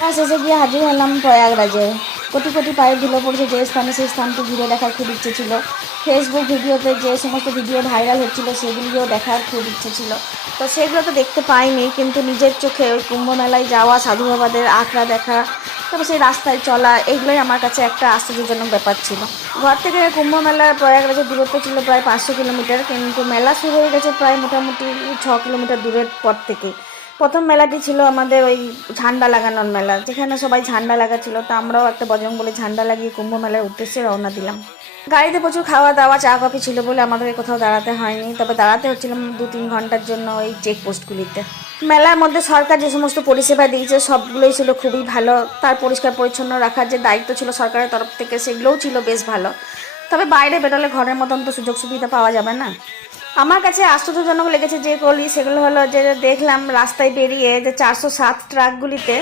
শেষে গিয়ে হাজির হলাম প্রয়াগরাজে। কোটি কোটি পায়ের ধুলো পড়েছে যে স্থানে, সেই স্থানটি ঘুরে দেখার খুব ইচ্ছে ছিল। ফেসবুক ভিডিওতে যে সমস্ত ভিডিও ভাইরাল হচ্ছিলো সেগুলিও দেখার খুব ইচ্ছে ছিল, তো সেগুলো তো দেখতে পাইনি, কিন্তু নিজের চোখে ওই কুম্ভ মেলায় যাওয়া, সাধু বাবাদের আখড়া দেখা, তারপর সেই রাস্তায় চলা, এগুলোই আমার কাছে একটা আশ্চর্যজনক ব্যাপার ছিল। ঘর থেকে কুম্ভ মেলার প্রয়াগরাজের দূরত্ব ছিল প্রায় 500 কিলোমিটার, কিন্তু মেলা শুরু হয়ে গেছে প্রায় মোটামুটি 6 কিলোমিটার দূরের পর থেকে। প্রথম মেলাটি ছিল আমাদের ওই ঝান্ডা লাগানোর মেলা, যেখানে সবাই ঝান্ডা লাগাচ্ছিল, তো আমরাও একটা বজরং বলে ঝান্ডা লাগিয়ে কুম্ভ মেলার উদ্দেশ্যে রওনা দিলাম। গাড়িতে প্রচুর খাওয়া দাওয়া, চা কফি ছিল বলে আমাদেরকে কোথাও দাঁড়াতে হয়নি, তবে দাঁড়াতে হচ্ছিলাম 2-3 ঘন্টার জন্য ওই চেকপোস্টগুলিতে। মেলার মধ্যে সরকার যে সমস্ত পরিষেবা দিয়েছে সবগুলোই ছিল খুবই ভালো। তার পরিষ্কার পরিচ্ছন্ন রাখার যে দায়িত্ব ছিল সরকারের তরফ থেকে, সেগুলোও ছিল বেশ ভালো। তবে বাইরে বেরোলে ঘরের মতন তো সুযোগ সুবিধা পাওয়া যাবে না। আমার কাছে আশ্চর্যজনক লেগেছে যেগুলি, সেগুলো হলো যে দেখলাম রাস্তায় বেরিয়ে যে 407 ট্রাকগুলিতে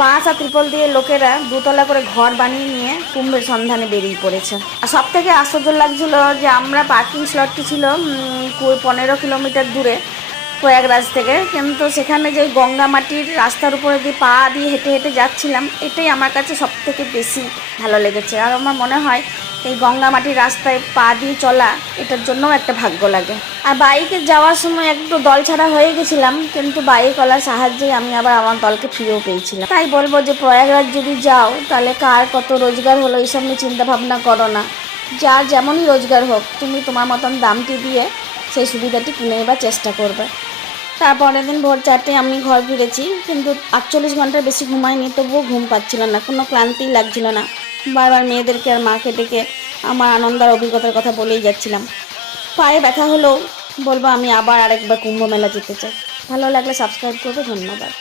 বাঁশ আর ত্রিপল দিয়ে লোকেরা 2তলা করে ঘর বানিয়ে নিয়ে কুম্ভের সন্ধানে বেরিয়ে পড়েছে। আর সব থেকে আশ্চর্য লাগছিল যে আমরা পার্কিং স্লটটি ছিল 15 কিলোমিটার দূরে প্রয়াগরাজ থেকে, কিন্তু সেখানে যে গঙ্গা মাটির রাস্তার উপরে দিয়ে পা দিয়ে হেঁটে হেঁটে যাচ্ছিলাম, এটাই আমার কাছে সব থেকে বেশি ভালো লেগেছে। আর আমার মনে হয় এই গঙ্গা মাটির রাস্তায় পা দিয়ে চলা, এটার জন্যও একটা ভাগ্য লাগে। আর বাইকে যাওয়ার সময় একটু দল ছাড়া হয়ে গেছিলাম, কিন্তু বাইকওয়ালার সাহায্যে আমি আবার আমার দলকে ফিরেও পেয়েছিলাম। তাই বলবো যে প্রয়াগরাজ যদি যাও, তাহলে কার কত রোজগার হলো এইসব নিয়ে চিন্তা ভাবনা করো না। যার যেমনই রোজগার হোক, তুমি তোমার মতন দামটি দিয়ে সেই সুবিধাটি কিনে নেবার চেষ্টা করবে। তারপরের দিন ভোর 4টে আমি ঘর ফিরেছি, কিন্তু 48 ঘন্টার বেশি ঘুমাইনি, তবুও ঘুম পাচ্ছিল না, কোনো ক্লান্তিই লাগছিল না। বারবার মেয়েদেরকে আর মাকে ডেকে আমার আনন্দ আর অভিজ্ঞতার কথা বলেই যাচ্ছিলাম। পায়ে ব্যথা হলেও বলবো আমি আবার আরেকবার কুম্ভ মেলা যেতে চাই। ভালো লাগলে সাবস্ক্রাইব করবে, ধন্যবাদ।